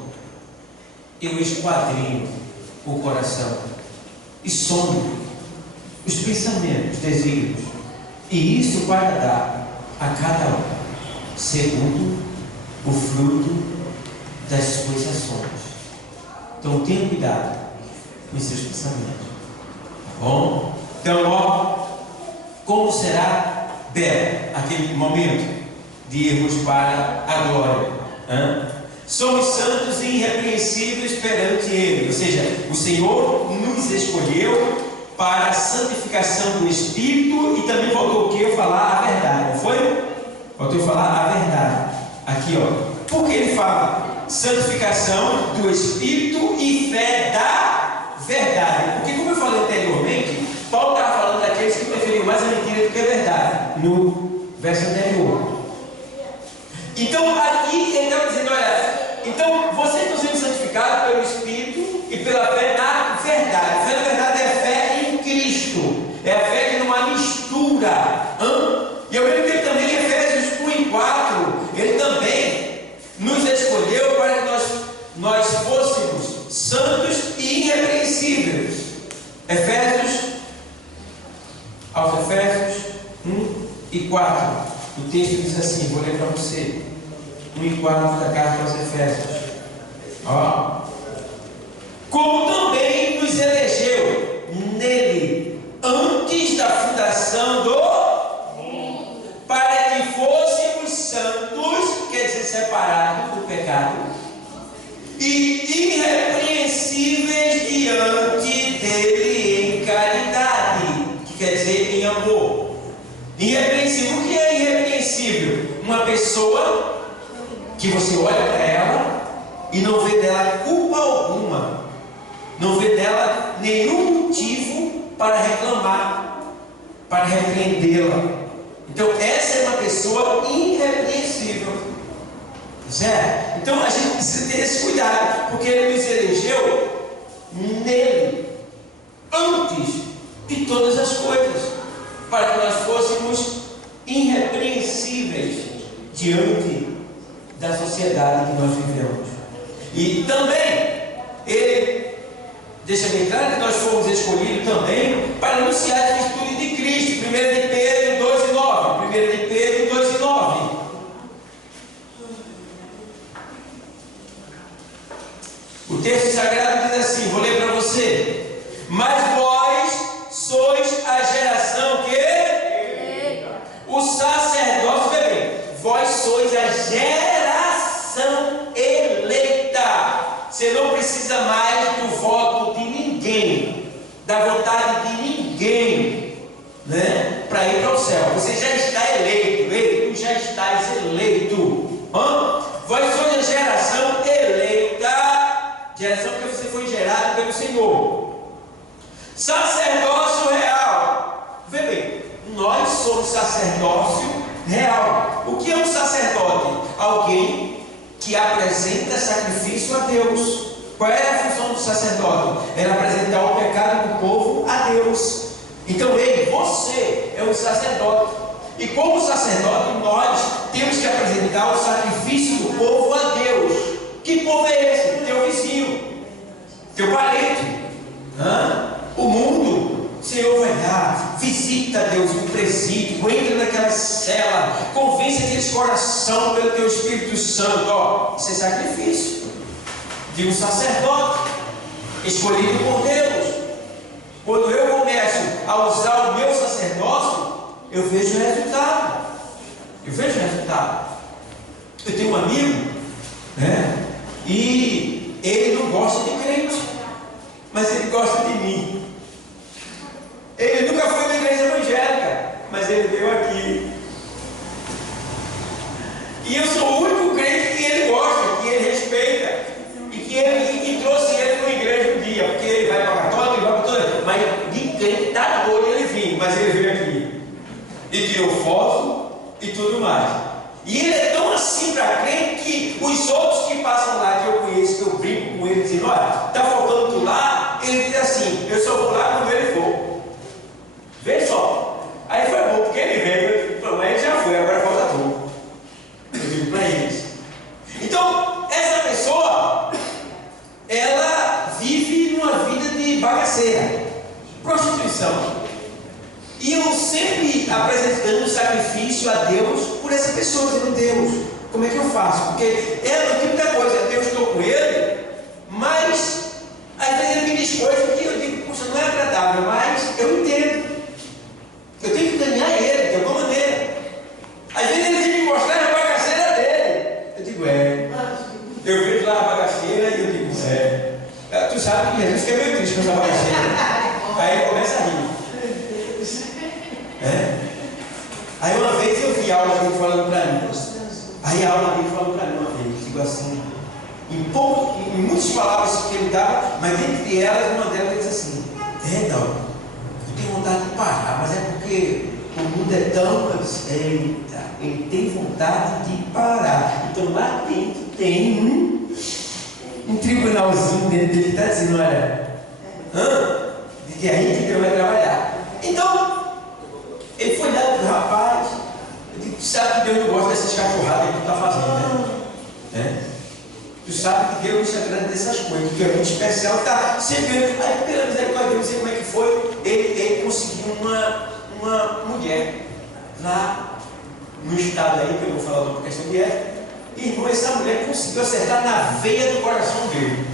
eu esquadrinho o coração e sondo os pensamentos, desígnios, e isso para dar a cada um segundo o fruto das suas ações. Então tenha cuidado com os seus pensamentos, tá bom? Então, ó, como será belo aquele momento de irmos para a glória? Somos santos e irrepreensíveis perante Ele, ou seja, o Senhor nos escolheu para a santificação do Espírito e também voltou o que? Eu falar a verdade, não foi? Voltou a falar a verdade. Aqui, ó. Porque ele fala santificação do Espírito e fé da verdade. Porque, como eu falei anteriormente, Paulo estava falando daqueles que preferiam mais a mentira do que a verdade, no verso anterior. Então, aqui ele estava dizendo: olha, então vocês estão sendo santificados pelo Espírito e pela fé na verdade. Fé na verdade é a fé em Cristo, é a fé que não há mistura. E eu lembro que ele também, em Efésios 1 e 4, ele também nos escolheu para que nós fôssemos santos e irrepreensíveis. Aos Efésios 1 e 4, o texto diz assim, vou ler para você, 1 e 4 da carta aos Efésios. Ó. Como também nos elegeu nele antes da fundação do para que fôssemos santos, quer dizer, separados do pecado, e irrepreensíveis diante dele em caridade, que quer dizer em amor. Irrepreensível, o que é irrepreensível? pessoa que você olha para ela e não vê nela culpa alguma, não vê nela nenhum motivo para reclamar, para repreendê-la. Então essa é uma pessoa irrepreensível, certo? Então a gente precisa ter esse cuidado, porque Ele nos elegeu nele, antes de todas as coisas, para que nós fôssemos irrepreensíveis diante da sociedade que nós vivemos. E também Ele deixa bem claro que nós fomos escolhidos também para anunciar a virtude de Cristo. 1 de Pedro 2,9. 1 de Pedro 2,9. O texto sagrado diz assim, vou ler para você: mas vós sois a geração que? O sacerdócio, bebê. Vós sois a geração eleita. Você não precisa mais do voto de ninguém, da vontade de ninguém, né, para ir para o céu. Você já está eleito. Tu já estás eleito. Vós sois a geração eleita, geração que você foi gerado pelo Senhor. Sacerdócio real. Vê bem, nós somos sacerdócio real. O que é um sacerdote? Alguém que apresenta sacrifício a Deus. Qual é a função do sacerdote? É apresentar o pecado do povo a Deus. Então você é um sacerdote. E como sacerdote, nós temos que apresentar o sacrifício do povo a Deus. Que povo é esse? Teu vizinho, teu parente, o mundo. Senhor, vai dar, visita Deus no presídio, entra naquela cela, convence aqueles coração pelo teu Espírito Santo. Isso é sacrifício de um sacerdote escolhido por Deus. Quando eu começo a usar o meu sacerdócio, eu vejo o resultado. Eu tenho um amigo, né? E ele não gosta de crente, mas ele gosta de mim. Ele nunca foi na igreja evangélica, mas ele veio aqui. E eu sou o único crente que ele gosta, que ele respeita, e que trouxe ele para uma igreja um dia, porque ele vai para a católica, ele vai para toda. Mas de crente está doido ele vir, mas ele veio aqui. E tirou foto e tudo mais. E ele é tão assim para crente que os outros que passam lá, que eu conheço, que eu brinco com ele, dizendo: olha, está faltando tu lá, ele diz assim: eu só vou lá quando ele for. Vê só. Aí foi bom, porque ele veio, mas ele já foi, agora falta tu. Eu digo para eles. Então, essa pessoa, ela vive numa vida de bagaceira, prostituição. E eu sempre apresentando sacrifício a Deus por essa pessoa, dizendo: Deus, como é que eu faço? Porque é o tipo da coisa, eu estou com ele, mas às vezes ele me diz coisas que eu digo: puxa, não é agradável, mas eu entendo. Eu tenho que ganhar ele de alguma maneira. Às vezes ele tem que mostrar a bagaceira dele. Eu digo: eu vejo lá a bagaceira e eu digo: tu sabe que Jesus fica meio triste com essa bagaceira. Aí ele começa a rir. Aí uma vez eu vi a aula dele falando para mim. Aí a aula dele falou para mim uma vez, digo assim, em muitas palavras que ele dava, mas dentre elas, uma delas ele disse assim: Dalton, eu tenho vontade de parar, mas é porque o mundo é tão. Eu disse: eita, ele tem vontade de parar. Então lá dentro tem um tribunalzinho dentro dele que está dizendo: olha, de que aí que ele vai trabalhar. Então, ele foi lá para o rapaz. Eu digo: tu sabe que Deus não gosta dessas cachorradas que tu está fazendo, né? Tu sabe que Deus não se agrada dessas coisas, que tu é muito especial, está sempre. Aí, pela misericórdia, eu não sei como é que foi, ele conseguiu uma mulher lá no estado aí, que eu vou falar por questão de ética. E, irmão, essa mulher conseguiu acertar na veia do coração dele,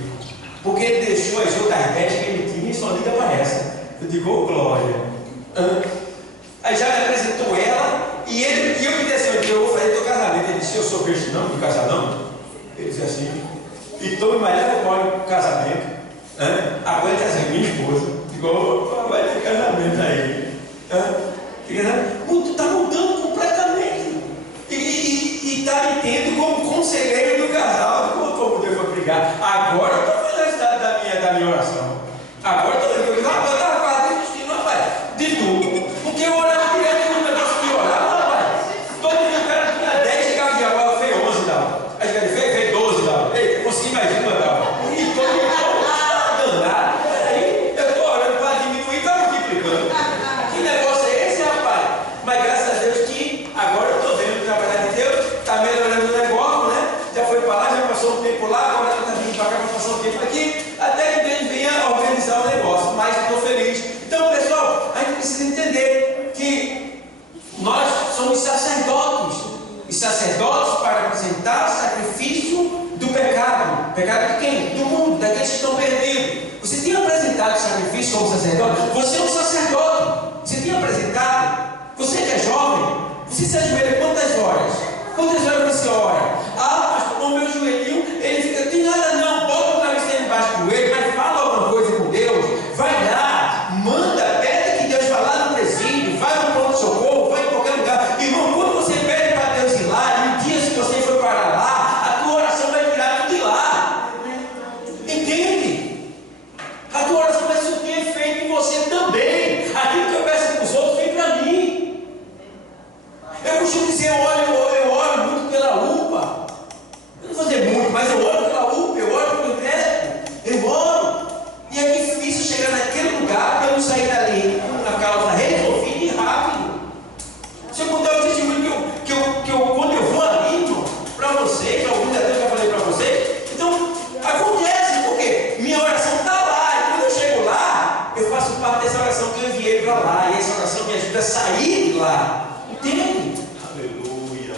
porque ele deixou as outras 10 que ele tinha e só liga para essa. Eu digo: ô glória. Aí já me apresentou ela, e eu me disse assim: eu vou fazer teu casamento. Ele disse: eu sou crente, não, de casar não. Ele disse assim: então me leva para o casamento, aguenta essa minha esposa. Digo: vai ter casamento aí. Tu está mudando completamente. E está da minha oração. Agora eu digo, rapaz, eu estava quase desistindo, rapaz, de tudo. Porque eu orava direto e o negócio piorava, rapaz. Todo dia o cara tinha 10, chegava de agora, fez 11, dava. Aí ele fez 12, dava. Ei, consegui mais uma, dava. E todo dia danado. Aí eu estou orando para diminuir, está multiplicando. Que negócio é esse, rapaz? Mas graças a Deus que agora eu estou vendo o trabalhar de Deus, está melhorando o negócio, né? Já foi para lá, já passou um tempo lá, agora está vindo para cá, vai passar um tempo aqui, até que Deus venha organizar o negócio. Mas estou feliz. Então, pessoal, a gente precisa entender que nós somos sacerdotes. E sacerdotes para apresentar o sacrifício do pecado. Pecado de quem? Do mundo, daqueles que estão perdidos. Você tem apresentado o sacrifício como sacerdote? Você é um sacerdote. Você tem apresentado? Você que é jovem, você se ajoelha quantas horas? Quantas horas você ora? Ah, pastor, o meu joelhinho, ele fica, tem nada não, bota o travesseiro embaixo do joelho, mas fala alguma coisa com Deus, vai lá, manda, pede que Deus vá lá no presídio, vai no pronto-socorro, vai em qualquer lugar. Irmão, quando você pede para Deus ir lá, e no dia que você for parar lá, a tua oração vai tirar tudo de lá. Entende? A tua oração vai surtir efeito em você também. Aquilo que eu peço para os outros, vem para mim. Eu costumo dizer, eu oro muito pela UPA. Eu não vou dizer muito, mas eu oro pela UPA, eu oro pelo crédito, eu oro. E é difícil chegar naquele lugar para eu não sair dali com a causa resolvida e rápido. Se eu contar o testemunho que eu quando eu vou ali, para você, que alguns até já falei para você, então acontece, porque minha oração está lá, e quando eu chego lá, eu faço parte dessa oração que eu enviei para lá, e essa oração me ajuda a sair de lá. Entende? Aleluia.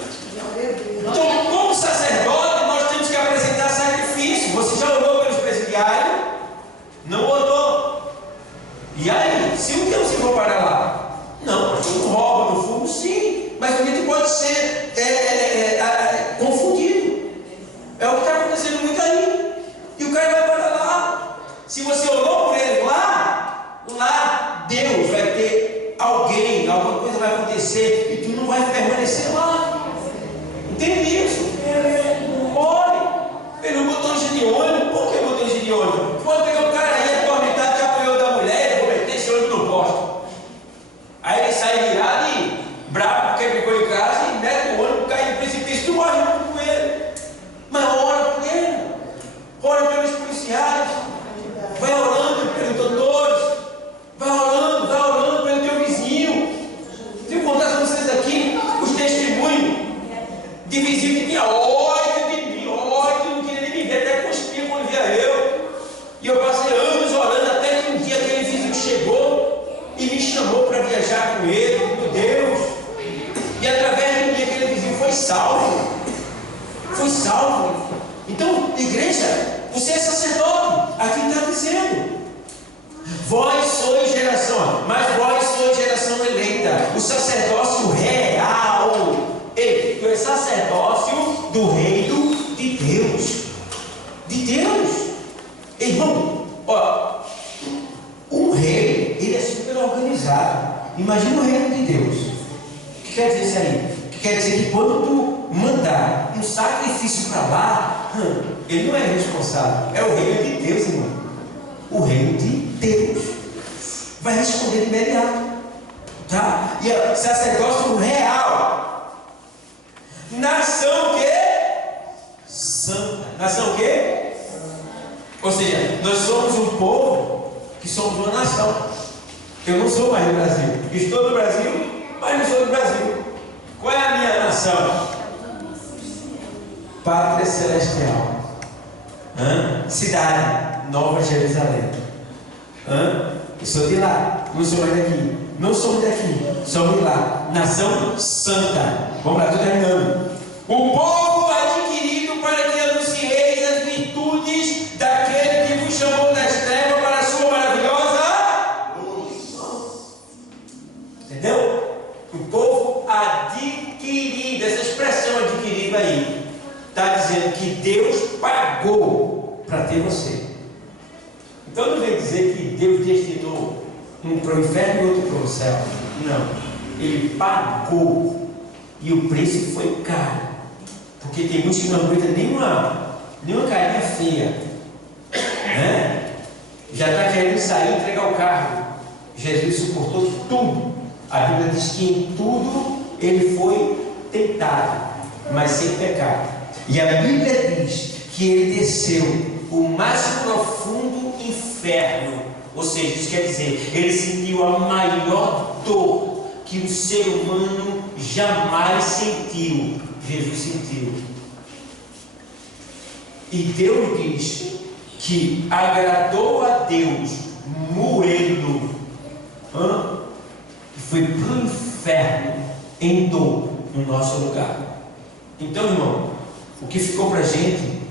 Então, como sacerdote, nós temos que apresentar sacrifício. Você já orou pelos presidiários? Não orou. E aí, se um dia você for para lá? Não, não rouba no fundo, sim. Mas a gente pode ser confundido. É o que está acontecendo muito aí. E o cara vai para lá. Se você orou por ele lá Deus vai ter alguém, alguma coisa vai acontecer e tu não vai permanecer lá. Entende isso? Ore. Ele não botou de ônibus. Por que botou de ônibus? Pode pegar o cara aí, atormentado, que apoiou da mulher, vou meter esse ônibus no posto. Aí ele sai virado e bravo porque ficou em casa e mete o ônibus, cai no precipício, tu morre junto com ele. Mas ora por ele. Ora pelos policiais. Vai orando pelos doutores. Vai orando pelo teu vizinho. Se eu contar para vocês aqui os testemunhos de vizinho que tinha ódio de mim, ódio, não queria nem me ver, até cuspia quando via eu. E eu passei anos orando até que um dia aquele vizinho chegou e me chamou para viajar com ele, meu Deus. E através de mim aquele vizinho foi salvo. Foi salvo. Então, igreja, você é sacerdote. Aqui está dizendo. Vós sois geração, mas vós sois geração eleita, o sacerdócio real. Ei, tu és sacerdócio do reino de Deus. De Deus. Irmão, ó, um rei, ele é super organizado. Imagina o reino de Deus. O que quer dizer isso aí? O que quer dizer que quando tu mandar um sacrifício para lá, ele não é responsável. É o reino de Deus, irmão. O reino de Deus vai responder de imediato, tá? E é sacerdócio real. Nação que? Santa. Nação que? Ou seja, nós somos um povo que somos uma nação. Eu não sou mais do Brasil. Estou no Brasil, mas não sou do Brasil. Qual é a minha nação? Pátria Celestial. Cidade Nova Jerusalém. Eu sou de lá, não sou mais daqui. Não somos daqui, somos de lá. Nação Santa. Vamos lá, estou terminando. O povo adquirido para que anuncieis as virtudes daquele que vos chamou das trevas para a sua maravilhosa luz. Entendeu? O povo adquirido, essa expressão adquirido aí, está dizendo que Deus pagou para ter você. Então não vem dizer que Deus destinou um para o inferno e outro para o céu. Não. Ele pagou. E o preço foi caro. Porque tem muitos que não aguentam nenhuma carinha feia. Né? já está querendo sair e entregar o carro. Jesus suportou tudo. A Bíblia diz que em tudo ele foi tentado, mas sem pecado. E a Bíblia diz que ele desceu o mais profundo inferno, ou seja, isso quer dizer, ele sentiu a maior dor que o ser humano jamais sentiu. Jesus sentiu. E Deus diz que agradou a Deus moendo, e foi para o inferno em dor no nosso lugar. Então, irmão, o que ficou para a gente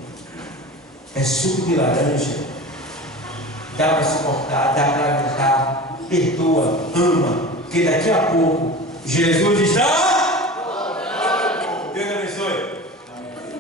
é suco de laranja. Dá para suportar, dá para aguentar, perdoa, ama, porque daqui a pouco Jesus diz: